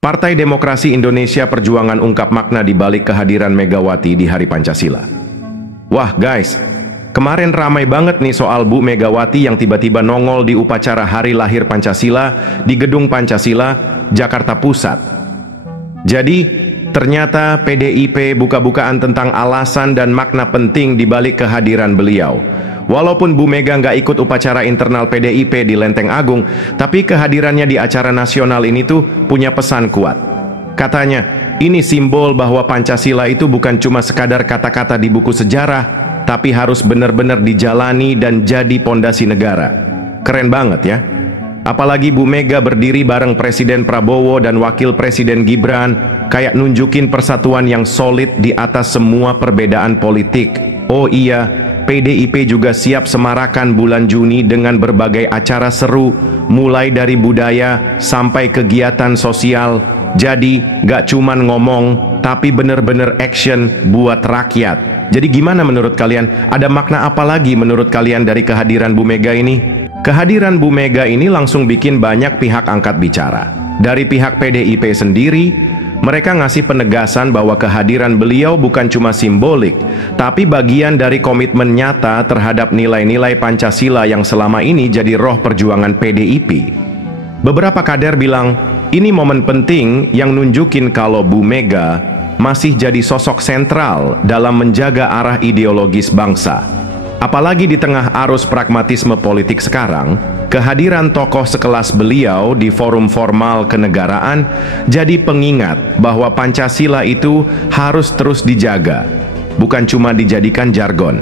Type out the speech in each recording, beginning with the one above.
Partai Demokrasi Indonesia Perjuangan ungkap makna di balik kehadiran Megawati di Hari Pancasila. Wah guys, kemarin ramai banget nih soal Bu Megawati yang tiba-tiba nongol di upacara Hari Lahir Pancasila di Gedung Pancasila, Jakarta Pusat. Jadi, ternyata PDIP buka-bukaan tentang alasan dan makna penting di balik kehadiran beliau. Walaupun Bu Mega nggak ikut upacara internal PDIP di Lenteng Agung, tapi kehadirannya di acara nasional ini tuh punya pesan kuat. Katanya, ini simbol bahwa Pancasila itu bukan cuma sekadar kata-kata di buku sejarah, tapi harus benar-benar dijalani dan jadi pondasi negara. Keren banget ya. Apalagi Bu Mega berdiri bareng Presiden Prabowo dan Wakil Presiden Gibran, kayak nunjukin persatuan yang solid di atas semua perbedaan politik. Oh iya, PDIP juga siap semarakan bulan Juni dengan berbagai acara seru, mulai dari budaya sampai kegiatan sosial. Jadi, gak cuman ngomong, tapi bener-bener action buat rakyat. Jadi gimana menurut kalian? Ada makna apa lagi menurut kalian dari kehadiran Bu Mega ini? Kehadiran Bu Mega ini langsung bikin banyak pihak angkat bicara. Dari pihak PDIP sendiri, mereka ngasih penegasan bahwa kehadiran beliau bukan cuma simbolik, tapi bagian dari komitmen nyata terhadap nilai-nilai Pancasila yang selama ini jadi roh perjuangan PDIP. Beberapa kader bilang, ini momen penting yang nunjukin kalau Bu Mega masih jadi sosok sentral dalam menjaga arah ideologis bangsa. Apalagi di tengah arus pragmatisme politik sekarang, kehadiran tokoh sekelas beliau di forum formal kenegaraan jadi pengingat bahwa Pancasila itu harus terus dijaga, bukan cuma dijadikan jargon.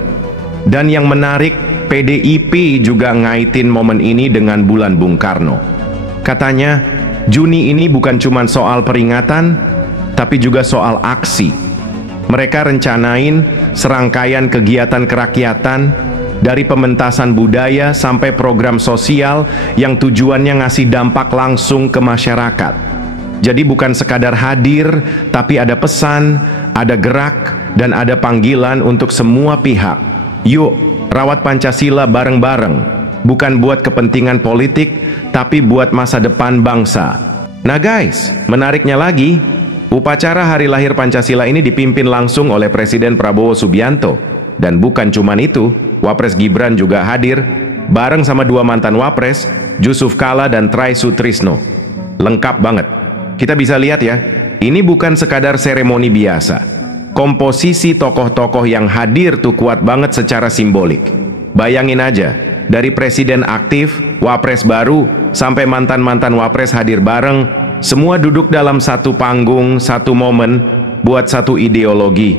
Dan yang menarik, PDIP juga ngaitin momen ini dengan bulan Bung Karno. Katanya, Juni ini bukan cuma soal peringatan, tapi juga soal aksi. Mereka rencanain serangkaian kegiatan kerakyatan, dari pementasan budaya sampai program sosial yang tujuannya ngasih dampak langsung ke masyarakat. Jadi bukan sekadar hadir, tapi ada pesan, ada gerak, dan ada panggilan untuk semua pihak. Yuk, rawat Pancasila bareng-bareng. Bukan buat kepentingan politik, tapi buat masa depan bangsa. Nah guys, menariknya lagi, upacara Hari Lahir Pancasila ini dipimpin langsung oleh Presiden Prabowo Subianto. Dan bukan cuman itu, Wapres Gibran juga hadir, bareng sama dua mantan Wapres, Jusuf Kalla dan Try Sutrisno. Lengkap banget. Kita bisa lihat ya, ini bukan sekadar seremoni biasa. Komposisi tokoh-tokoh yang hadir tuh kuat banget secara simbolik. Bayangin aja, dari Presiden aktif, Wapres baru, sampai mantan-mantan Wapres hadir bareng, semua duduk dalam satu panggung, satu momen, buat satu ideologi,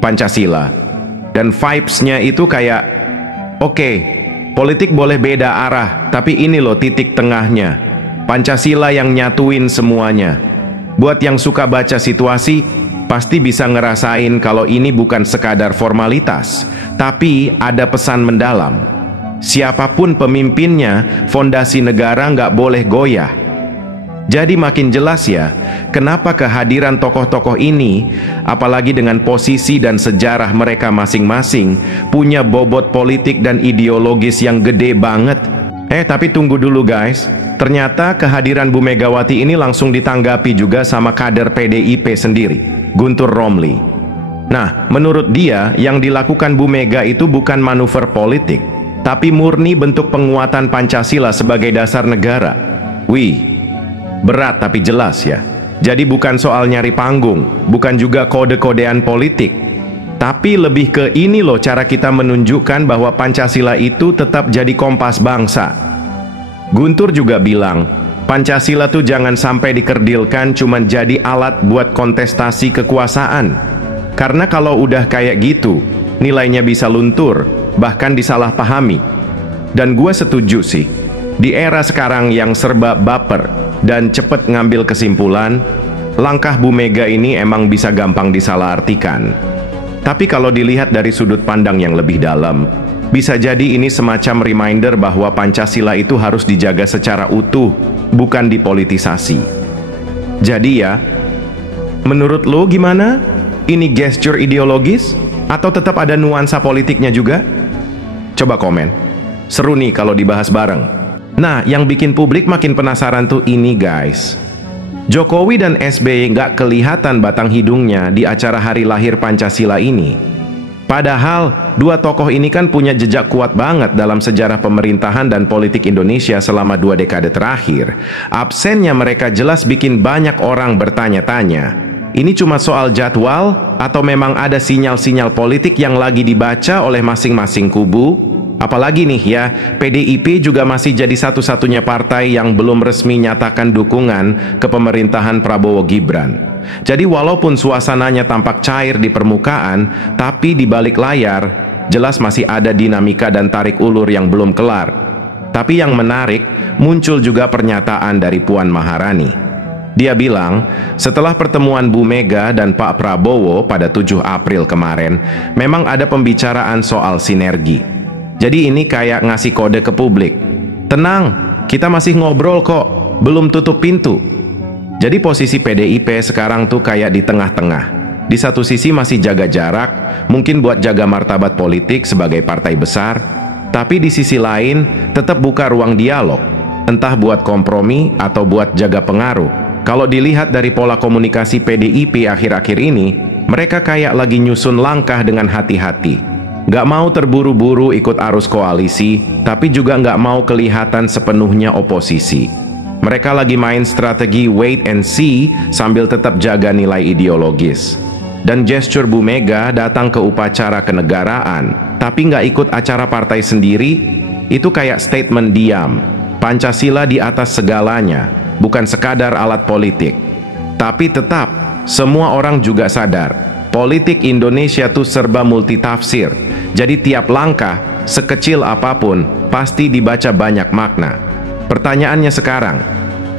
Pancasila. Dan vibes-nya itu kayak, oke, politik boleh beda arah, tapi ini loh titik tengahnya. Pancasila yang nyatuin semuanya. Buat yang suka baca situasi, pasti bisa ngerasain kalau ini bukan sekadar formalitas, tapi ada pesan mendalam. Siapapun pemimpinnya, fondasi negara nggak boleh goyah. Jadi makin jelas ya, kenapa kehadiran tokoh-tokoh ini, apalagi dengan posisi dan sejarah mereka masing-masing, punya bobot politik dan ideologis yang gede banget. Tapi tunggu dulu guys, ternyata kehadiran Bu Megawati ini langsung ditanggapi juga sama kader PDIP sendiri, Guntur Romli. Nah, menurut dia, yang dilakukan Bu Mega itu bukan manuver politik, tapi murni bentuk penguatan Pancasila sebagai dasar negara. Wih, berat tapi jelas ya. Jadi bukan soal nyari panggung, bukan juga kode-kodean politik, tapi lebih ke ini loh cara kita menunjukkan bahwa Pancasila itu tetap jadi kompas bangsa. Guntur juga bilang, Pancasila tuh jangan sampai dikerdilkan cuman jadi alat buat kontestasi kekuasaan. Karena kalau udah kayak gitu, nilainya bisa luntur, bahkan disalahpahami. Dan gue setuju sih, di era sekarang yang serba baper dan cepet ngambil kesimpulan, langkah Bu Mega ini emang bisa gampang disalahartikan. Tapi kalau dilihat dari sudut pandang yang lebih dalam, bisa jadi ini semacam reminder bahwa Pancasila itu harus dijaga secara utuh, bukan dipolitisasi. Jadi ya, menurut lo gimana? Ini gesture ideologis? Atau tetap ada nuansa politiknya juga? Coba komen. Seru nih kalau dibahas bareng. Nah, yang bikin publik makin penasaran tuh ini guys. Jokowi dan SBY nggak kelihatan batang hidungnya di acara hari lahir Pancasila ini. Padahal, dua tokoh ini kan punya jejak kuat banget dalam sejarah pemerintahan dan politik Indonesia selama 2 dekade terakhir. Absennya mereka jelas bikin banyak orang bertanya-tanya. Ini cuma soal jadwal atau memang ada sinyal-sinyal politik yang lagi dibaca oleh masing-masing kubu? Apalagi nih ya, PDIP juga masih jadi satu-satunya partai yang belum resmi nyatakan dukungan ke pemerintahan Prabowo Gibran. Jadi walaupun suasananya tampak cair di permukaan, tapi di balik layar jelas masih ada dinamika dan tarik ulur yang belum kelar. Tapi yang menarik, muncul juga pernyataan dari Puan Maharani. Dia bilang, setelah pertemuan Bu Mega dan Pak Prabowo pada 7 April kemarin, memang ada pembicaraan soal sinergi. Jadi ini kayak ngasih kode ke publik. Tenang, kita masih ngobrol kok, belum tutup pintu. Jadi posisi PDIP sekarang tuh kayak di tengah-tengah. Di satu sisi masih jaga jarak, mungkin buat jaga martabat politik sebagai partai besar, tapi di sisi lain tetap buka ruang dialog, entah buat kompromi atau buat jaga pengaruh. Kalau dilihat dari pola komunikasi PDIP akhir-akhir ini, mereka kayak lagi nyusun langkah dengan hati-hati. Nggak mau terburu-buru ikut arus koalisi, tapi juga nggak mau kelihatan sepenuhnya oposisi. Mereka lagi main strategi wait and see sambil tetap jaga nilai ideologis. Dan gestur Bu Mega datang ke upacara kenegaraan, tapi nggak ikut acara partai sendiri, itu kayak statement diam. Pancasila di atas segalanya, bukan sekadar alat politik. Tapi tetap, semua orang juga sadar, politik Indonesia tuh serba multitafsir. Jadi tiap langkah, sekecil apapun, pasti dibaca banyak makna. Pertanyaannya sekarang,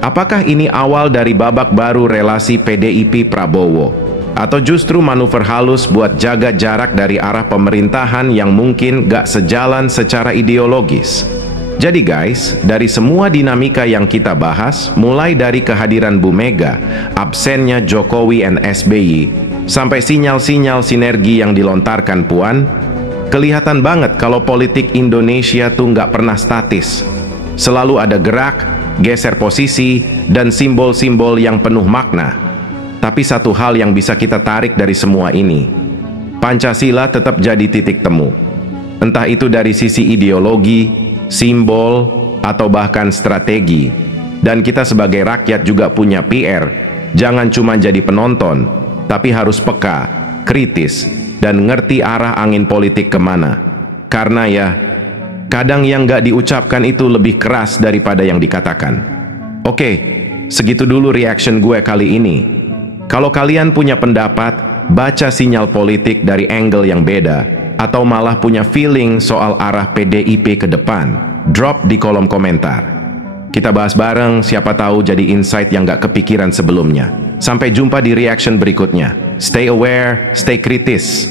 apakah ini awal dari babak baru relasi PDIP Prabowo? Atau justru manuver halus buat jaga jarak dari arah pemerintahan yang mungkin gak sejalan secara ideologis? Jadi guys, dari semua dinamika yang kita bahas, mulai dari kehadiran Bu Mega, absennya Jokowi and SBY, sampai sinyal-sinyal sinergi yang dilontarkan Puan, kelihatan banget kalau politik Indonesia tuh nggak pernah statis. Selalu ada gerak, geser posisi, dan simbol-simbol yang penuh makna. Tapi satu hal yang bisa kita tarik dari semua ini, Pancasila tetap jadi titik temu. Entah itu dari sisi ideologi, simbol, atau bahkan strategi. Dan kita sebagai rakyat juga punya PR, jangan cuma jadi penonton, tapi harus peka, kritis, dan ngerti arah angin politik kemana. Karena ya, kadang yang gak diucapkan itu lebih keras daripada yang dikatakan. Oke, segitu dulu reaction gue kali ini. Kalau kalian punya pendapat, baca sinyal politik dari angle yang beda, atau malah punya feeling soal arah PDIP ke depan, drop di kolom komentar. Kita bahas bareng, siapa tahu jadi insight yang gak kepikiran sebelumnya. Sampai jumpa di reaction berikutnya. Stay aware, stay kritis.